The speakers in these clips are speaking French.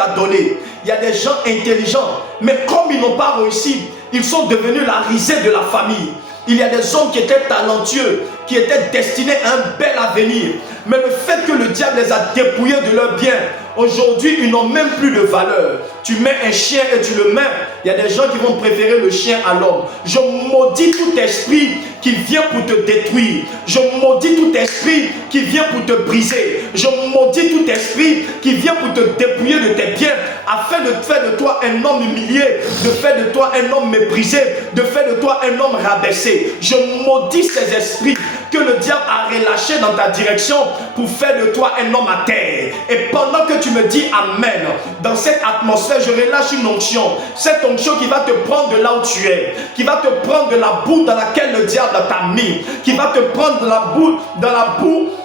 t'a donné. Il y a des gens intelligents, mais comme ils n'ont pas réussi, ils sont devenus la risée de la famille. Il y a des hommes qui étaient talentueux, qui étaient destinés à un bel avenir. Mais le fait que le diable les a dépouillés de leurs biens, aujourd'hui, ils n'ont même plus de valeur. Tu mets un chien et tu le mets. Il y a des gens qui vont préférer le chien à l'homme. Je maudis tout esprit qui vient pour te détruire. Je maudis tout esprit qui vient pour te briser. Je maudis tout esprit qui vient pour te dépouiller de tes biens, afin de faire de toi un homme humilié, de faire de toi un homme méprisé, de faire de toi un homme rabaissé. Je maudis ces esprits que le diable a relâchés dans ta direction pour faire de toi un homme à terre. Et pendant que tu me dis Amen, dans cette atmosphère, je relâche une onction. Cette onction qui va te prendre de là où tu es, qui va te prendre de la boue dans laquelle le diable t'a mis, qui va te prendre de la boue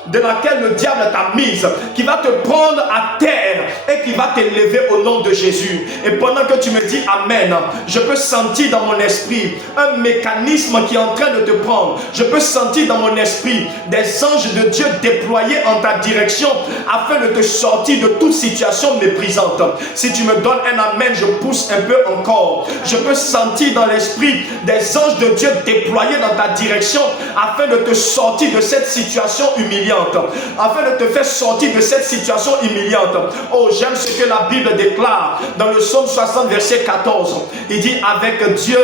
dans laquelle le diable t'a mise, qui va te prendre à terre et qui va t'élever au nom de Jésus. Et pendant que tu me dis Amen, je peux sentir dans mon esprit un mécanisme qui est en train de te prendre. Je peux sentir dans mon esprit des anges de Dieu déployés en ta direction afin de te sortir de toute situation méprisante. Si tu me donnes un Amen, je pousse un peu encore. Je peux sentir dans l'esprit des anges de Dieu déployés dans ta direction afin de te sortir de cette situation humiliante, afin de te faire sortir de cette situation humiliante. Oh, j'aime ce que la Bible déclare dans le psaume 60 verset 14. Il dit: avec Dieu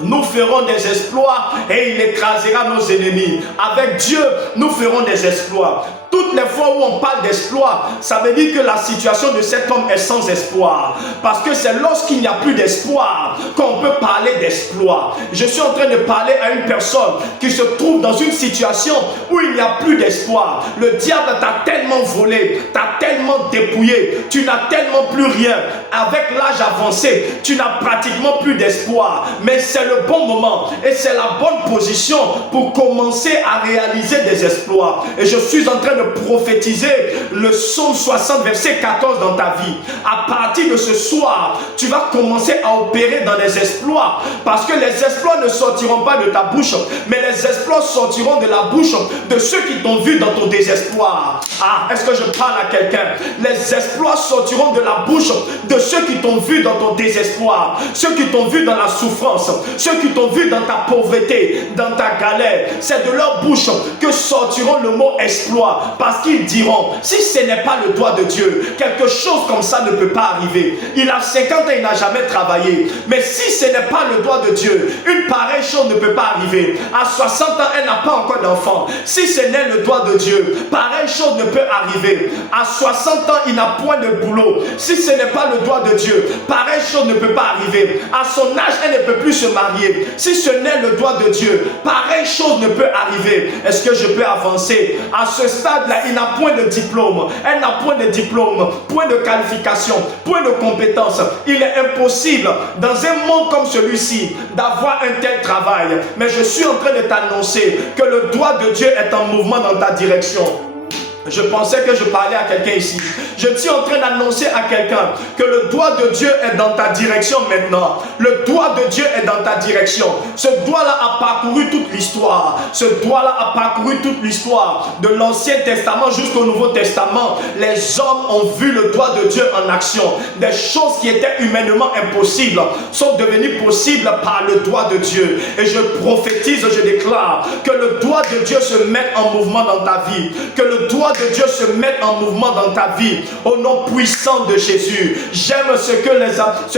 nous ferons des exploits et il écrasera nos ennemis. Avec Dieu, nous ferons des exploits. Toutes les fois où on parle d'espoir, ça veut dire que la situation de cet homme est sans espoir. Parce que c'est lorsqu'il n'y a plus d'espoir qu'on peut parler d'exploit. Je suis en train de parler à une personne qui se trouve dans une situation où il n'y a plus d'espoir. Le diable t'a tellement volé, t'a tellement dépouillé, tu n'as tellement plus rien. Avec l'âge avancé, tu n'as pratiquement plus d'espoir. Mais c'est le bon moment et c'est la bonne position pour commencer à réaliser des exploits. Et je suis en train de prophétiser le psaume 60 verset 14 dans ta vie. À partir de ce soir, tu vas commencer à opérer dans les exploits, parce que les exploits ne sortiront pas de ta bouche, mais les exploits sortiront de la bouche de ceux qui t'ont vu dans ton désespoir. Ah, est-ce que je parle à quelqu'un? Les exploits sortiront de la bouche de ceux qui t'ont vu dans ton désespoir, ceux qui t'ont vu dans la souffrance, ceux qui t'ont vu dans ta pauvreté, dans ta galère. C'est de leur bouche que sortiront le mot exploit. Parce qu'ils diront, si ce n'est pas le doigt de Dieu, quelque chose comme ça ne peut pas arriver. Il a 50 ans, il n'a jamais travaillé. Mais si ce n'est pas le doigt de Dieu, une pareille chose ne peut pas arriver. À 60 ans, elle n'a pas encore d'enfant. Si ce n'est le doigt de Dieu, pareille chose ne peut arriver. À 60 ans, il n'a point de boulot. Si ce n'est pas le doigt de Dieu, pareille chose ne peut pas arriver. À son âge, elle ne peut plus se marier. Si ce n'est le doigt de Dieu, pareille chose ne peut arriver. Est-ce que je peux avancer? À ce stade-là, il n'a point de diplôme. Elle n'a point de diplôme, point de qualification, point de compétence. Il est impossible, dans un monde comme celui-ci, d'avoir un tel travail. Mais je suis en train de t'annoncer que le doigt de Dieu est en mouvement dans ta direction. Je pensais que je parlais à quelqu'un ici. Je suis en train d'annoncer à quelqu'un que le doigt de Dieu est dans ta direction maintenant. Le doigt de Dieu est dans ta direction. Ce doigt-là a parcouru toute l'histoire. Ce doigt-là a parcouru toute l'histoire. De l'Ancien Testament jusqu'au Nouveau Testament, les hommes ont vu le doigt de Dieu en action. Des choses qui étaient humainement impossibles sont devenues possibles par le doigt de Dieu. Et je prophétise, je déclare que le doigt de Dieu se mette en mouvement dans ta vie. Que le doigt de Dieu se mette en mouvement dans ta vie au nom puissant de Jésus. J'aime ce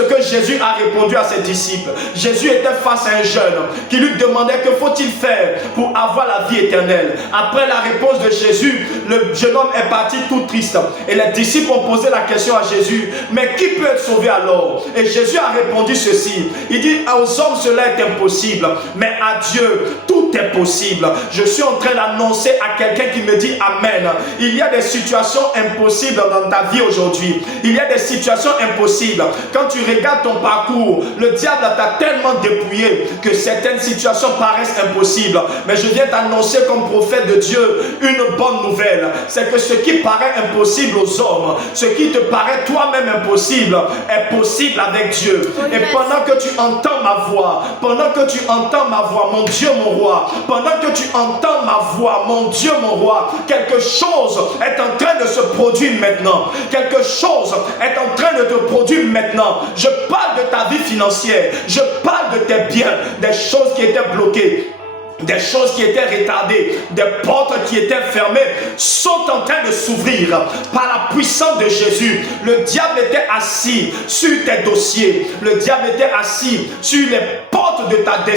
que Jésus a répondu à ses disciples. Jésus était face à un jeune qui lui demandait que faut-il faire pour avoir la vie éternelle. Après la réponse de Jésus, le jeune homme est parti tout triste et les disciples ont posé la question à Jésus: mais qui peut être sauvé alors? Et Jésus a répondu ceci. Il dit: aux hommes cela est impossible, mais à Dieu tout est possible. Je suis en train d'annoncer à quelqu'un qui me dit Amen. Il y a des situations impossibles dans ta vie aujourd'hui. Il y a des situations impossibles. Quand tu regardes ton parcours, le diable t'a tellement dépouillé que certaines situations paraissent impossibles. Mais je viens t'annoncer comme prophète de Dieu une bonne nouvelle. C'est que ce qui paraît impossible aux hommes, ce qui te paraît toi-même impossible, est possible avec Dieu. Et pendant que tu entends ma voix, mon Dieu, mon roi, pendant que tu entends ma voix, mon Dieu, mon roi, quelque chose est en train de se produire maintenant. Quelque chose est en train de te produire maintenant. Je parle de ta vie financière. Je parle de tes biens, des choses qui étaient bloquées, des choses qui étaient retardées, des portes qui étaient fermées sont en train de s'ouvrir par la puissance de Jésus. Le diable était assis sur tes dossiers. Le diable était assis sur les portes de ta